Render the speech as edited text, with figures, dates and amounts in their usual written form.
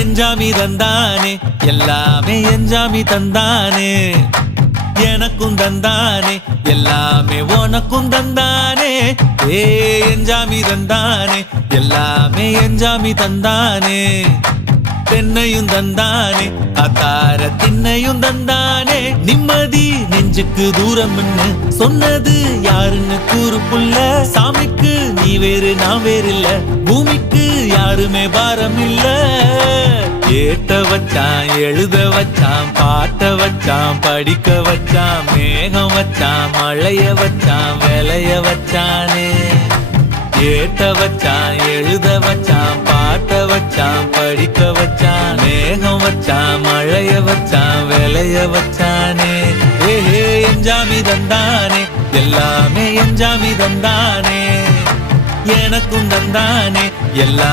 எஞ்சாமி தந்தானே எல்லாமே எஞ்சாமி தந்தானே எனக்கும் தந்தானே எல்லாமே உனக்கும் தந்தானே ஏ எஞ்சாமி தந்தானே எல்லாமே எஞ்சாமி தந்தானே தென்னையும் தந்தானே அத்தார திண்ணையும் தந்தானே நிம்மதி நெஞ்சுக்கு தூரம்னு சொன்னது யாருன்னு கூறு புள்ள சாமிக்கு நீ வேறு நான் வேறு இல்ல பூமிக்கு யாருமே பாரம் இல்ல ஏத்த வச்சான் எழுத வச்சான் பாட்ட வச்சான் படிக்க வச்சான் மேகம் வச்சான் மழைய வச்சான் விளைய வச்சானே ஏத்த வச்சான் எழுத வச்சான் பாட்ட வச்சான் படிக்க வச்சான் மேகம் வச்சான் மழைய வச்சான் விளைய வச்சானே ஏஹே எஞ்சாமி தந்தானே எல்லாமே எஞ்சாமி தந்தானே எனக்கும் தந்தானே எல்லா